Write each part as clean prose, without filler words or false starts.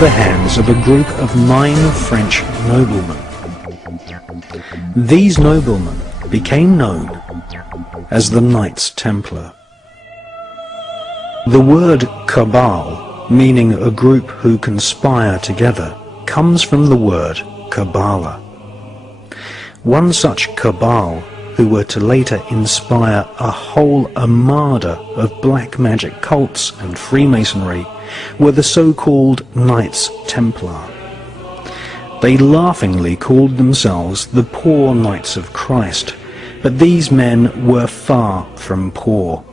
the hands of a group of 9 French noblemen. These noblemen became known as the Knights Templar. The word cabal, meaning a group who conspire together, comes from the word Kabbalah. One such cabal, who were to later inspire a whole armada of black magic cults and Freemasonry, were the so-called Knights Templar. They laughingly called themselves the Poor Knights of Christ, but these men were far from poor.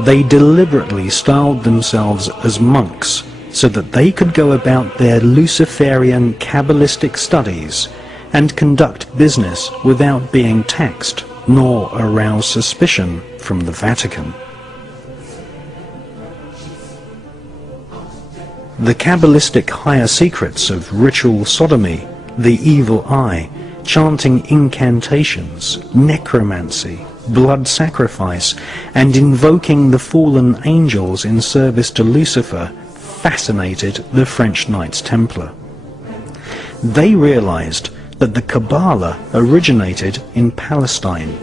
They deliberately styled themselves as monks so that they could go about their Luciferian Kabbalistic studies and conduct business without being taxed nor arouse suspicion from the Vatican. The Kabbalistic higher secrets of ritual sodomy, the evil eye, chanting incantations, necromancy, blood sacrifice, and invoking the fallen angels in service to Lucifer fascinated the French Knights Templar. They realized that the Kabbalah originated in Palestine,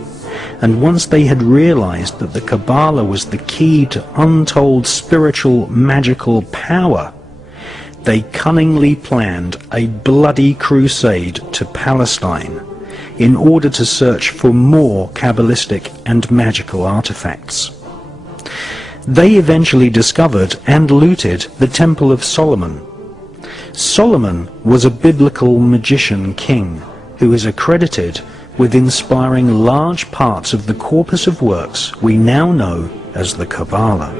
and once they had realized that the Kabbalah was the key to untold spiritual magical power, they cunningly planned a bloody crusade to Palestine in order to search for more Kabbalistic and magical artifacts. They eventually discovered and looted the Temple of Solomon. Solomon was a biblical magician king who is accredited with inspiring large parts of the corpus of works we now know as the Kabbalah.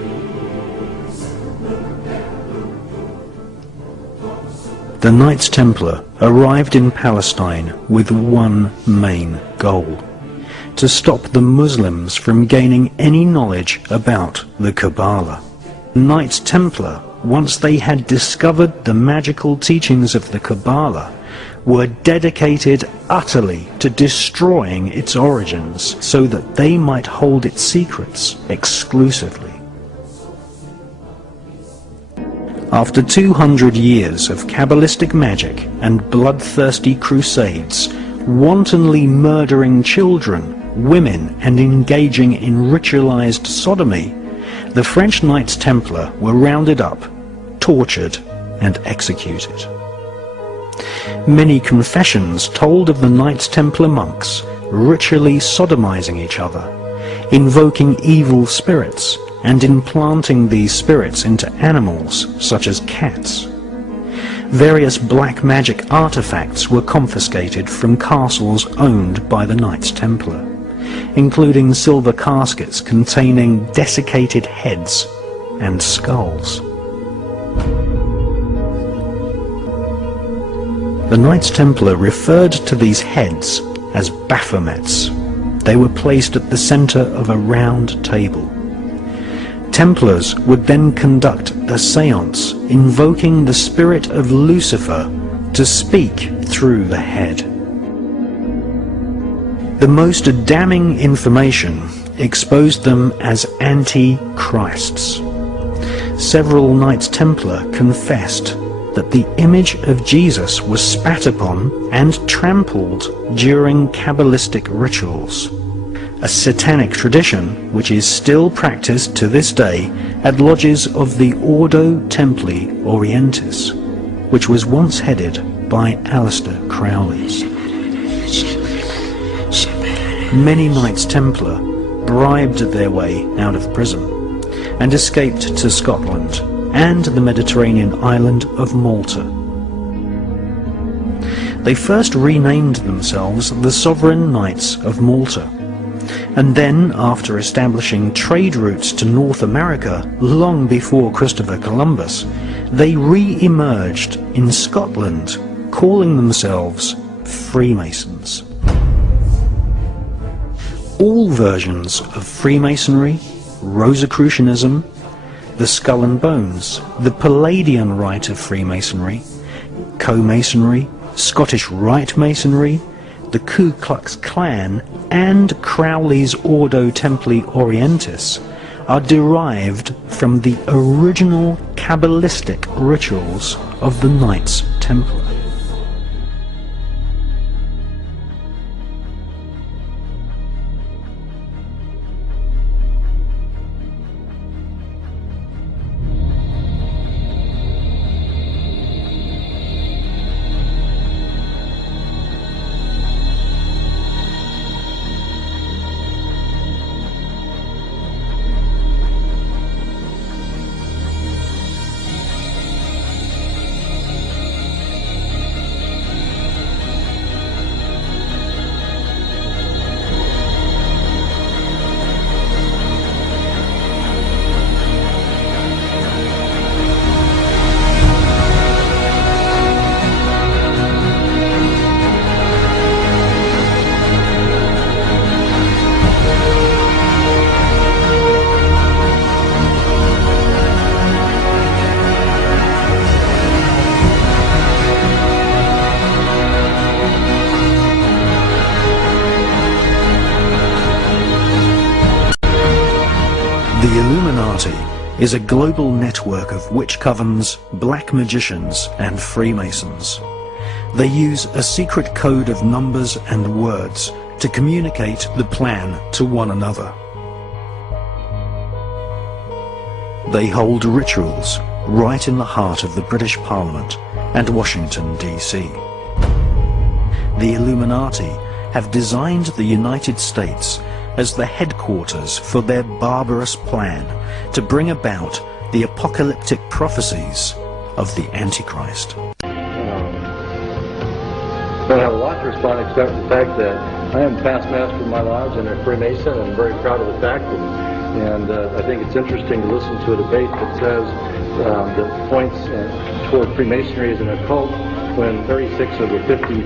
The Knights Templar arrived in Palestine with one main goal: to stop the Muslims from gaining any knowledge about the Kabbalah. Knights Templar, once they had discovered the magical teachings of the Kabbalah, were dedicated utterly to destroying its origins so that they might hold its secrets exclusively. After 200 years of Kabbalistic magic and bloodthirsty crusades, wantonly murdering children, women, and engaging in ritualized sodomy, the French Knights Templar were rounded up, tortured, and executed. Many confessions told of the Knights Templar monks ritually sodomizing each other, invoking evil spirits, and implanting these spirits into animals such as cats. Various black magic artifacts were confiscated from castles owned by the Knights Templar, including silver caskets containing desiccated heads and skulls. The Knights Templar referred to these heads as Baphomets. They were placed at the center of a round table. Templars would then conduct a séance invoking the spirit of Lucifer to speak through the head. The most damning information exposed them as anti-Christs. Several Knights Templar confessed that the image of Jesus was spat upon and trampled during Kabbalistic rituals, a satanic tradition which is still practiced to this day at lodges of the Ordo Templi Orientis, which was once headed by Aleister Crowley. Many Knights Templar bribed their way out of prison and escaped to Scotland and the Mediterranean island of Malta. They first renamed themselves the Sovereign Knights of Malta, and then, after establishing trade routes to North America long before Christopher Columbus, they re-emerged in Scotland, calling themselves Freemasons. All versions of Freemasonry, Rosicrucianism, the Skull and Bones, the Palladian Rite of Freemasonry, Co-Masonry, Scottish Rite Masonry, the Ku Klux Klan, and Crowley's Ordo Templi Orientis are derived from the original Kabbalistic rituals of the Knights Templar. The Illuminati is a global network of witch covens, black magicians, and Freemasons. They use a secret code of numbers and words to communicate the plan to one another. They hold rituals right in the heart of the British Parliament and Washington, D.C. The Illuminati have designed the United States as the headquarters for their barbarous plan to bring about the apocalyptic prophecies of the Antichrist. I don't have a lot to respond except the fact that I am past master of my lodge and a Freemason, and I'm very proud of the fact. And I think it's interesting to listen to a debate that says that points toward Freemasonry as an occult when 36 of the 50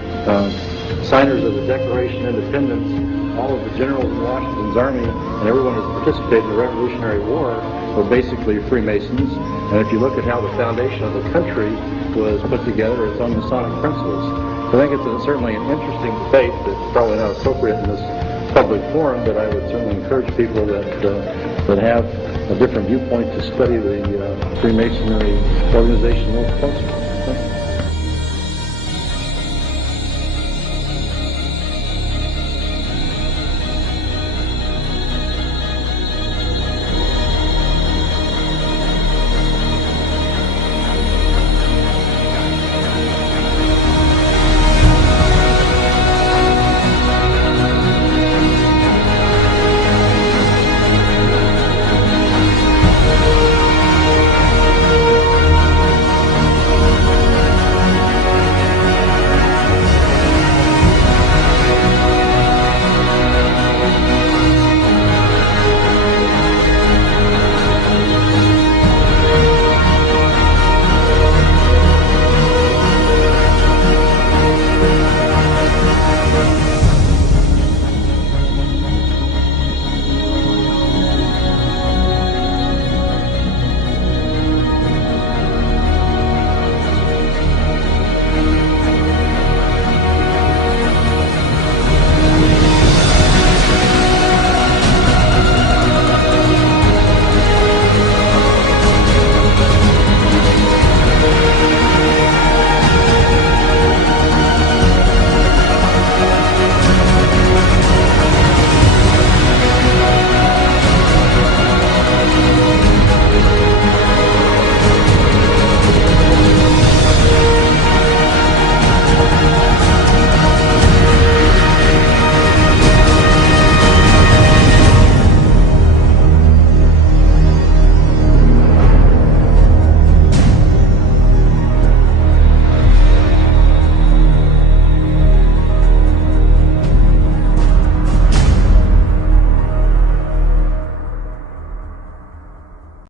signers of the Declaration of Independence, all of the generals in Washington's army, and everyone who's participated in the Revolutionary War were basically Freemasons. And if you look at how the foundation of the country was put together, it's on Masonic principles. I think it's certainly an interesting debate that's probably not appropriate in this public forum, but I would certainly encourage people that have a different viewpoint to study the Freemasonry organization a little closer.